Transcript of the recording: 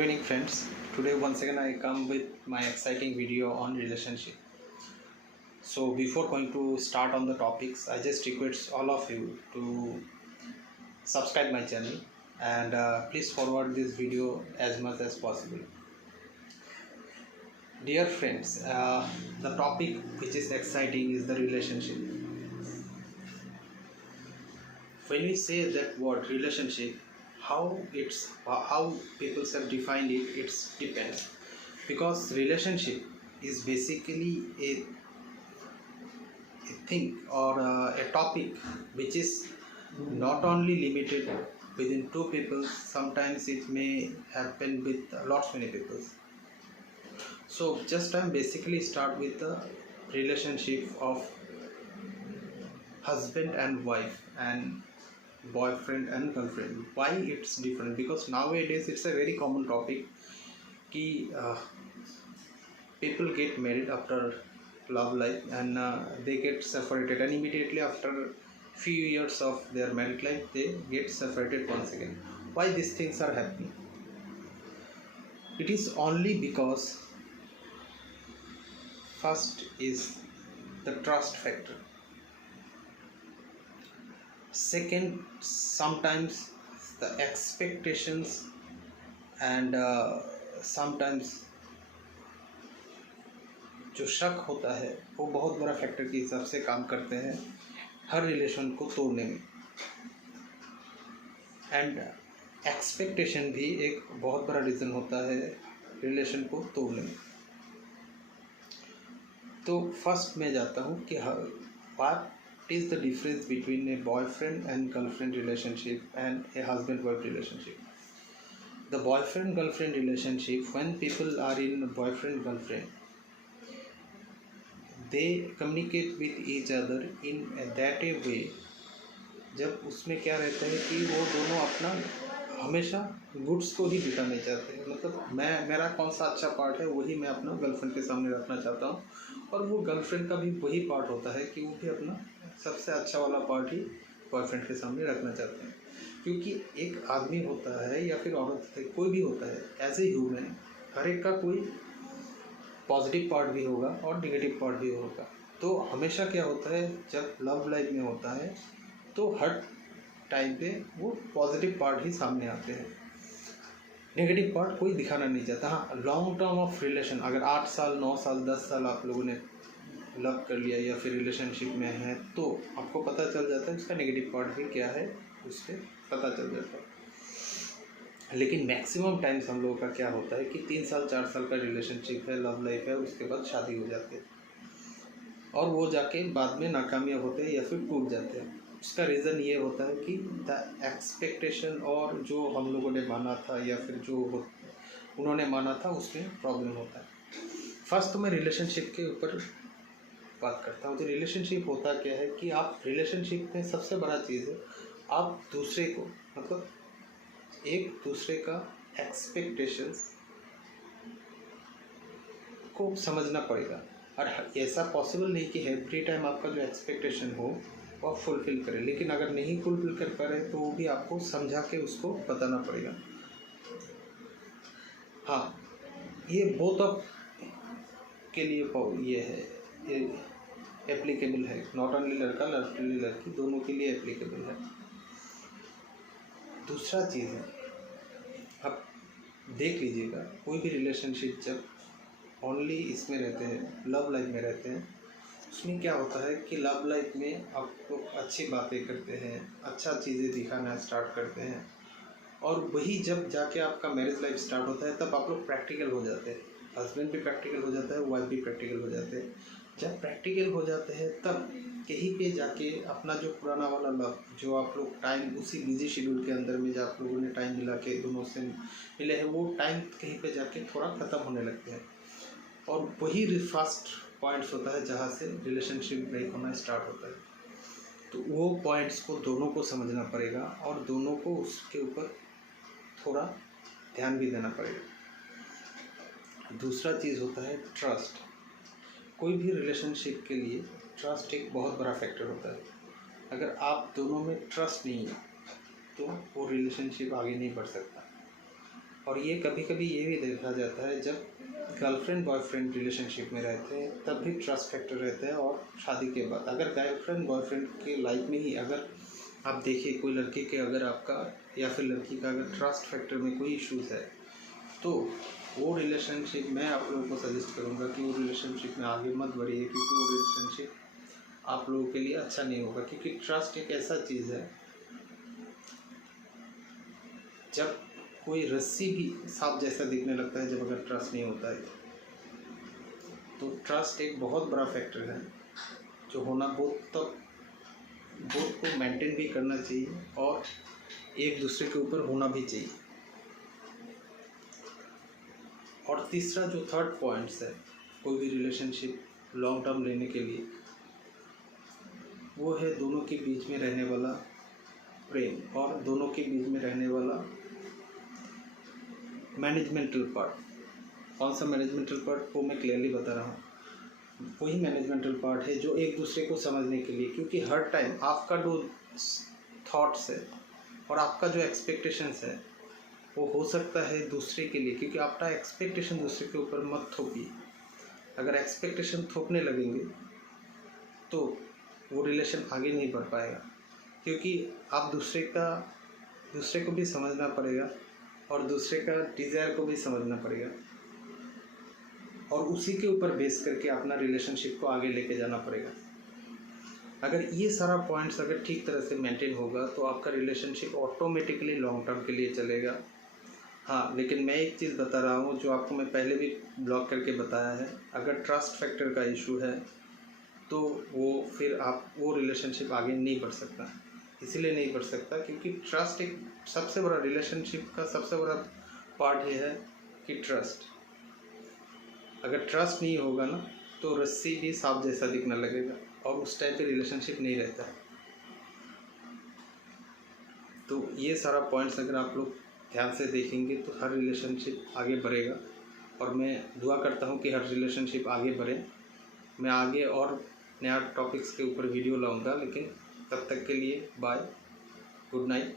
Good evening friends. Today once again I come with my exciting video on relationship. So before going to start on the topics, I just request all of you to subscribe my channel and please forward this video as much as possible. Dear friends, the topic which is exciting is the relationship. When we say that word relationship, how people have defined it, it's depends, because relationship is basically a thing or a topic which is not only limited within two people. Sometimes it may happen with lots many people. So just I'm basically start with the relationship of husband and wife and boyfriend and girlfriend. Why it's different? Because nowadays it's a very common topic कि people get married after love life and they get separated, and immediately after few years of their married life they get separated once again. Why these things are happening? It is only because first is the trust factor. Second, sometimes the expectations and sometimes जो शक होता है वो बहुत बड़ा factor के हिसाब से काम करते हैं हर रिलेशन को तोड़ने में. एंड एक्सपेक्टेशन भी एक बहुत बड़ा रीज़न होता है रिलेशन को तोड़ने में. तो फर्स्ट मैं जाता हूँ कि what is the difference between a boyfriend and girlfriend relationship and a husband wife relationship. The boyfriend girlfriend relationship, when people are in boyfriend girlfriend, they communicate with each other in that a way. जब उसमें क्या रहता है कि वो दोनों अपना हमेशा गुड्स को ही दिखाना चाहते हैं. मतलब मेरा कौन सा अच्छा पार्ट है वही मैं अपना गर्लफ्रेंड के सामने रखना चाहता हूँ, और वो गर्लफ्रेंड का भी वही पार्ट होता है कि वो भी अपना सबसे अच्छा वाला पार्ट ही बॉयफ्रेंड के सामने रखना चाहते हैं. क्योंकि एक आदमी होता है या फिर औरत है, कोई भी होता है, एज ए ह्यूमन हर एक का कोई पॉजिटिव पार्ट भी होगा और नेगेटिव पार्ट भी होगा. तो हमेशा क्या होता है जब लव लाइफ में होता है तो हर टाइम पे वो पॉजिटिव पार्ट ही सामने आते हैं, नेगेटिव पार्ट कोई दिखाना नहीं चाहता. हाँ, लॉन्ग टर्म ऑफ रिलेशन अगर 8 साल 9 साल 10 साल आप लोगों ने लव कर लिया या फिर रिलेशनशिप में है तो आपको पता चल जाता है उसका नेगेटिव पार्ट भी क्या है, उससे पता चल जाता है. लेकिन मैक्सिमम टाइम्स हम लोगों का क्या होता है कि 3 साल 4 साल का रिलेशनशिप है, लव लाइफ है, उसके बाद शादी हो जाती है और वो जाके बाद में नाकामयाब होते हैं या फिर टूट जाते हैं. उसका रीज़न ये होता है कि द एक्सपेक्टेशन और जो हम लोगों ने माना था या फिर जो उन्होंने माना था उसमें प्रॉब्लम होता है. फर्स्ट तो मैं रिलेशनशिप के ऊपर बात करता हूँ. तो रिलेशनशिप होता क्या है कि आप रिलेशनशिप में सबसे बड़ा चीज़ है आप दूसरे को, मतलब एक दूसरे का एक्सपेक्टेशंस को समझना पड़ेगा. और ऐसा पॉसिबल नहीं कि एवरी टाइम आपका जो एक्सपेक्टेशन हो वो आप फुलफ़िल करें, लेकिन अगर नहीं फुलफ़िल कर पा रहे तो वो भी आपको समझा के उसको बताना पड़ेगा. हाँ, ये बोथ ऑफ के लिए ये है, एप्लीकेबल है. नॉट ओनली लड़का लड़की दोनों के लिए एप्लीकेबल है. दूसरा चीज़ है, आप देख लीजिएगा कोई भी रिलेशनशिप जब ओनली इसमें रहते हैं, लव लाइफ में रहते हैं, उसमें क्या होता है कि लव लाइफ में आप लोग अच्छी बातें करते हैं, अच्छा चीज़ें दिखाना स्टार्ट करते हैं, और वही जब जाके आपका मैरिज लाइफ स्टार्ट होता है तब आप लोग प्रैक्टिकल हो जाते हैं. हस्बैंड भी प्रैक्टिकल हो जाता है, वाइफ भी प्रैक्टिकल हो जाते हैं. जब प्रैक्टिकल हो जाते हैं तब कहीं पे जाके अपना जो पुराना वाला लव जो आप लोग टाइम उसी बिजी शेड्यूल के अंदर में जो आप लोगों ने टाइम मिला के दोनों से मिले हैं वो टाइम कहीं पे जाके थोड़ा ख़त्म होने लगते हैं, और वही फर्स्ट पॉइंट्स होता है जहाँ से रिलेशनशिप ब्रेक होना स्टार्ट होता है. तो वो पॉइंट्स को दोनों को समझना पड़ेगा और दोनों को उसके ऊपर थोड़ा ध्यान भी देना पड़ेगा. दूसरा चीज़ होता है ट्रस्ट. कोई भी रिलेशनशिप के लिए ट्रस्ट एक बहुत बड़ा फैक्टर होता है. अगर आप दोनों में ट्रस्ट नहीं है तो वो रिलेशनशिप आगे नहीं बढ़ सकता. और ये कभी कभी ये भी देखा जाता है जब गर्लफ्रेंड बॉयफ्रेंड रिलेशनशिप में रहते हैं तब भी ट्रस्ट फैक्टर रहता है। और शादी के बाद अगर गर्लफ्रेंड बॉयफ्रेंड के लाइफ में ही अगर आप देखिए कोई लड़के के अगर आपका या फिर लड़की का अगर ट्रस्ट फैक्टर में कोई इश्यूज़ है तो वो रिलेशनशिप मैं आप लोगों को सजेस्ट करूँगा कि वो रिलेशनशिप में आगे मत बढ़िए, क्योंकि वो रिलेशनशिप आप लोगों के लिए अच्छा नहीं होगा। क्योंकि ट्रस्ट एक ऐसा चीज़ है, जब कोई रस्सी भी सांप जैसा दिखने लगता है जब अगर ट्रस्ट नहीं होता है तो ट्रस्ट एक बहुत बड़ा फैक्टर है जो होना बोथ को मेंटेन भी करना चाहिए और एक दूसरे के ऊपर होना भी चाहिए। और तीसरा जो थर्ड पॉइंट्स है कोई भी रिलेशनशिप लॉन्ग टर्म लेने के लिए, वो है दोनों के बीच में रहने वाला प्रेम और दोनों के बीच में रहने वाला मैनेजमेंटल पार्ट। कौन सा मैनेजमेंटल पार्ट वो मैं क्लियरली बता रहा हूँ, वही मैनेजमेंटल पार्ट है जो एक दूसरे को समझने के लिए, क्योंकि हर टाइम आपका जो थॉट्स है और आपका जो एक्सपेक्टेशंस है वो हो सकता है दूसरे के लिए, क्योंकि आपका एक्सपेक्टेशन दूसरे के ऊपर मत थोपिए। अगर एक्सपेक्टेशन थोपने लगेंगे तो वो रिलेशन आगे नहीं बढ़ पाएगा, क्योंकि आप दूसरे को भी समझना पड़ेगा और दूसरे का डिज़ायर को भी समझना पड़ेगा और उसी के ऊपर बेस करके अपना रिलेशनशिप को आगे लेके जाना पड़ेगा। अगर ये सारा पॉइंट्स अगर ठीक तरह से मेंटेन होगा तो आपका रिलेशनशिप ऑटोमेटिकली लॉन्ग टर्म के लिए चलेगा। हाँ, लेकिन मैं एक चीज़ बता रहा हूँ जो आपको मैं पहले भी ब्लॉक करके बताया है, अगर ट्रस्ट फैक्टर का इशू है तो वो फिर आप वो रिलेशनशिप आगे नहीं बढ़ सकता। इसीलिए नहीं बढ़ सकता क्योंकि ट्रस्ट एक सबसे बड़ा रिलेशनशिप का सबसे बड़ा पार्ट ये है कि ट्रस्ट। अगर ट्रस्ट नहीं होगा ना तो रस्सी भी सांप जैसा दिखने लगेगा और उस टाइप के रिलेशनशिप नहीं रहता है। तो ये सारा पॉइंट्स अगर आप लोग ध्यान से देखेंगे तो हर रिलेशनशिप आगे बढ़ेगा और मैं दुआ करता हूँ कि हर रिलेशनशिप आगे बढ़े। मैं आगे और नया टॉपिक्स के ऊपर वीडियो लाऊंगा, लेकिन तब तक के लिए बाय, गुड नाइट।